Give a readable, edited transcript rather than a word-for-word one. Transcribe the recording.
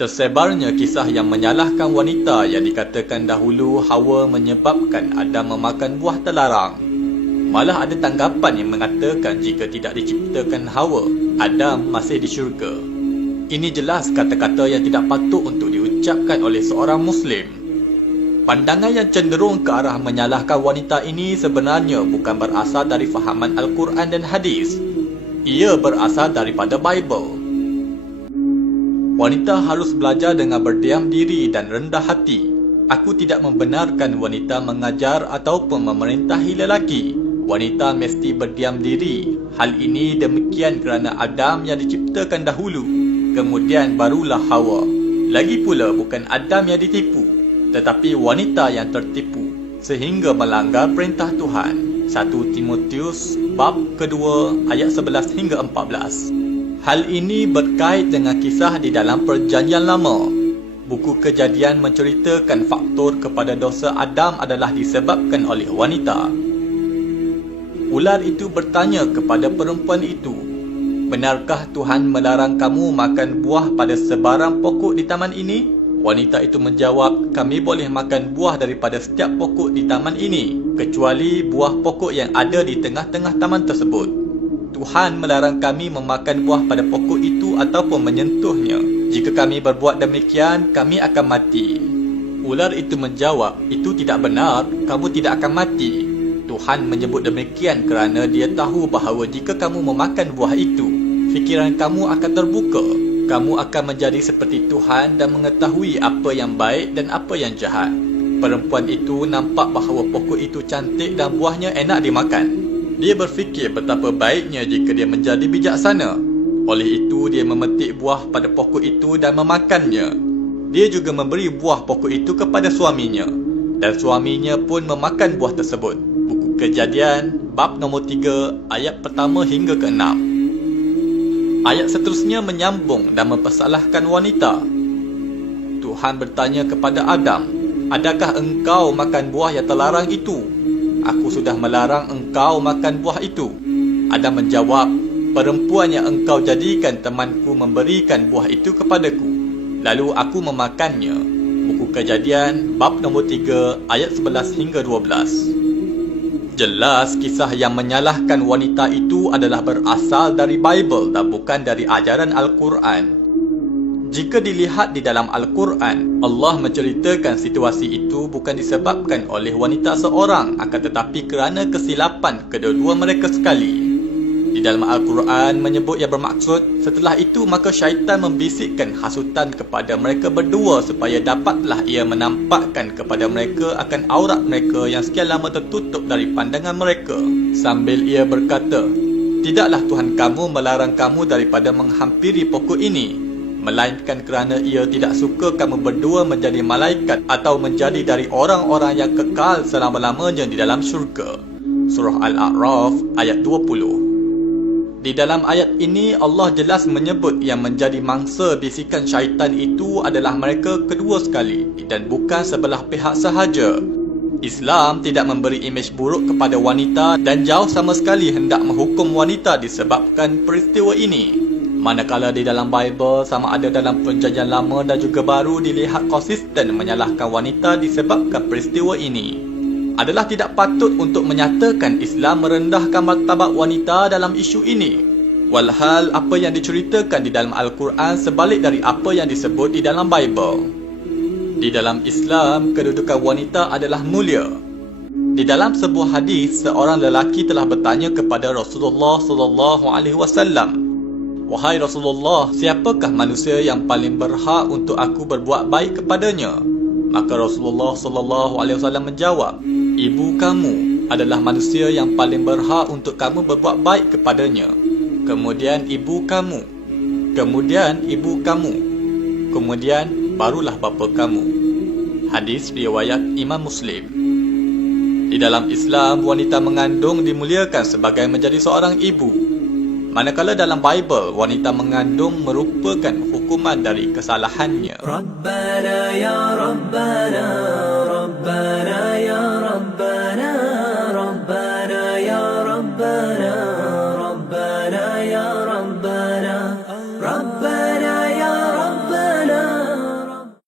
Tersebarnya kisah yang menyalahkan wanita yang dikatakan dahulu Hawa menyebabkan Adam memakan buah terlarang. Malah ada tanggapan yang mengatakan jika tidak diciptakan Hawa, Adam masih di syurga. Ini jelas kata-kata yang tidak patut untuk diucapkan oleh seorang Muslim. Pandangan yang cenderung ke arah menyalahkan wanita ini sebenarnya bukan berasal dari fahaman Al-Quran dan Hadis. Ia berasal daripada Bible. Wanita harus belajar dengan berdiam diri dan rendah hati. Aku tidak membenarkan wanita mengajar ataupun memerintahi lelaki. Wanita mesti berdiam diri. Hal ini demikian kerana Adam yang diciptakan dahulu. Kemudian barulah Hawa. Lagi pula bukan Adam yang ditipu, tetapi wanita yang tertipu sehingga melanggar perintah Tuhan. 1 Timotius bab kedua ayat 11 hingga 14. Hal ini berkait dengan kisah di dalam Perjanjian Lama. Buku Kejadian menceritakan faktor kepada dosa Adam adalah disebabkan oleh wanita. Ular itu bertanya kepada perempuan itu, "Benarkah Tuhan melarang kamu makan buah pada sebarang pokok di taman ini?" Wanita itu menjawab, "Kami boleh makan buah daripada setiap pokok di taman ini, kecuali buah pokok yang ada di tengah-tengah taman tersebut. Tuhan melarang kami memakan buah pada pokok itu ataupun menyentuhnya. Jika kami berbuat demikian, kami akan mati." Ular itu menjawab, "Itu tidak benar, kamu tidak akan mati." Tuhan menyebut demikian kerana dia tahu bahawa jika kamu memakan buah itu, fikiran kamu akan terbuka. Kamu akan menjadi seperti Tuhan dan mengetahui apa yang baik dan apa yang jahat. Perempuan itu nampak bahawa pokok itu cantik dan buahnya enak dimakan. Dia berfikir betapa baiknya jika dia menjadi bijaksana. Oleh itu, dia memetik buah pada pokok itu dan memakannya. Dia juga memberi buah pokok itu kepada suaminya. Dan suaminya pun memakan buah tersebut. Buku Kejadian, bab nombor 3, ayat pertama hingga ke-6. Ayat seterusnya menyambung dan mempersalahkan wanita. Tuhan bertanya kepada Adam, "Adakah engkau makan buah yang terlarang itu? Aku sudah melarang engkau makan buah itu." Adam menjawab, "Perempuan yang engkau jadikan temanku memberikan buah itu kepadaku, lalu aku memakannya." Buku Kejadian, bab nombor 3, ayat 11 hingga 12. Jelas kisah yang menyalahkan wanita itu adalah berasal dari Bible dan bukan dari ajaran Al-Quran. Jika dilihat di dalam Al-Quran, Allah menceritakan situasi itu bukan disebabkan oleh wanita seorang, akan tetapi kerana kesilapan kedua-dua mereka sekali. Di dalam Al-Quran menyebut yang bermaksud, setelah itu maka syaitan membisikkan hasutan kepada mereka berdua supaya dapatlah ia menampakkan kepada mereka akan aurat mereka yang sekian lama tertutup dari pandangan mereka. Sambil ia berkata, "Tidaklah Tuhan kamu melarang kamu daripada menghampiri pokok ini, melainkan kerana ia tidak suka kamu berdua menjadi malaikat atau menjadi dari orang-orang yang kekal selama-lamanya di dalam syurga." Surah Al-A'raf ayat 20. Di dalam ayat ini Allah jelas menyebut yang menjadi mangsa bisikan syaitan itu adalah mereka kedua sekali dan bukan sebelah pihak sahaja. Islam tidak memberi imej buruk kepada wanita dan jauh sama sekali hendak menghukum wanita disebabkan peristiwa ini. Manakala di dalam Bible sama ada dalam Perjanjian Lama dan juga Baru dilihat konsisten menyalahkan wanita disebabkan peristiwa ini. Adalah tidak patut untuk menyatakan Islam merendahkan martabat wanita dalam isu ini. Walhal apa yang diceritakan di dalam Al-Quran sebalik dari apa yang disebut di dalam Bible. Di dalam Islam, kedudukan wanita adalah mulia. Di dalam sebuah hadis, seorang lelaki telah bertanya kepada Rasulullah SAW, "Wahai Rasulullah, siapakah manusia yang paling berhak untuk aku berbuat baik kepadanya?" Maka Rasulullah SAW menjawab, "Ibu kamu adalah manusia yang paling berhak untuk kamu berbuat baik kepadanya. Kemudian ibu kamu. Kemudian ibu kamu. Kemudian barulah bapa kamu." Hadis riwayat Imam Muslim. Di dalam Islam, wanita mengandung dimuliakan sebagai menjadi seorang ibu. Manakala dalam Bible, wanita mengandung merupakan hukuman dari kesalahannya. Rabbana ya Rabbana, Rabbana ya Rabbana.